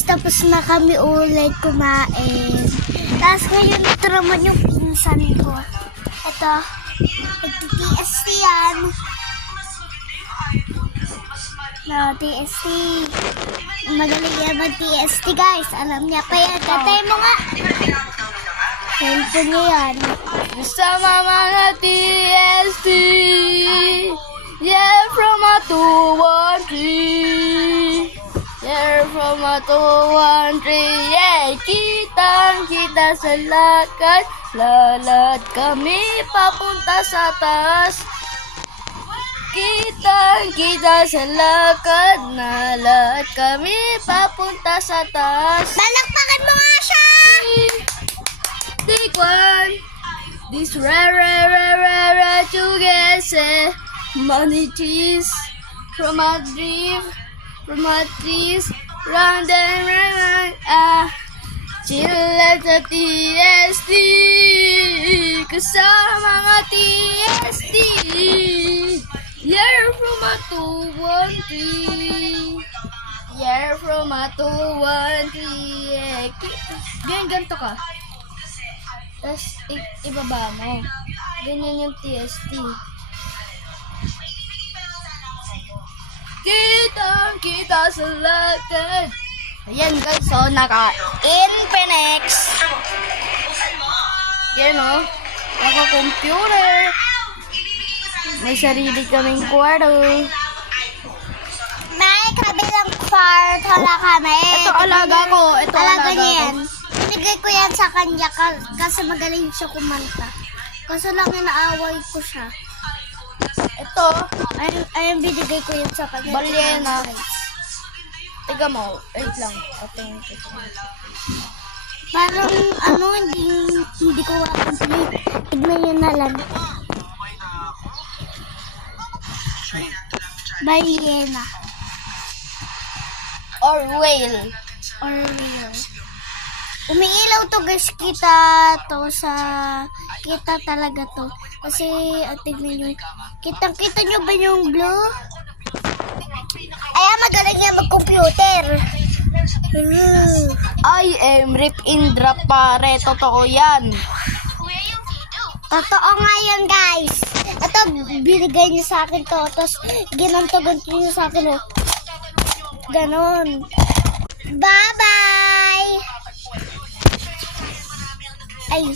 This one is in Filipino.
guys, tapos na kami ulit kumain. Tapos ngayon, ito naman yung pinsan ko. Ito, nag-TST yan. No, TST. Magaling yan mag-TST guys. Alam niya pa yan. Tatay mo nga. Cellphone niya yan. Sama mga TST. Yeah, from a 213. Yeah, from a 213. Yeah, kitang-kita sa lakad. Lalad kami papunta sa taas. Kitang-kita sa lakad. Nalad kami papunta sa taas. Balakpakan mo nga siya! Take one. This rare together. Money trees from a dream. From a trees. Round and round. Chill at the TST. Kasama mga TST. You're from a 213. You're from a 213. Ganito ka. Tapos, ibaba mo. Ganyan yung TST. Kitang-kita sa lakad. Ayan guys, so naka-Infinix. Yan o. Naka-computer. May sarili kaming kwarto. May kabilang kwarto na kami. Ito alaga ko. Ito Alaga alaga niya ko. yan. Binigay ko yan sa kanya kasi magaling siya kumanta. Kaso lang inaaway ko siya. Ito. Ayun, binigay ko yan sa kanya. Balyena. Tiga mo. Wait lang. Parang hindi ko complete. Tignan nyo na lang. Balyena. Or whale. Or real. Umiilaw to guys, kita talaga to. Kasi, tignan nyo. Kita nyo ba yung blue? Ay, magaling yan mag-computer. I am rip in drop pare. Totoo yan. Totoo nga yun guys. Ito, binigay niya sa akin to. Tapos, ganito niya sa akin. Oh. Ganon. Bye-bye! Ay,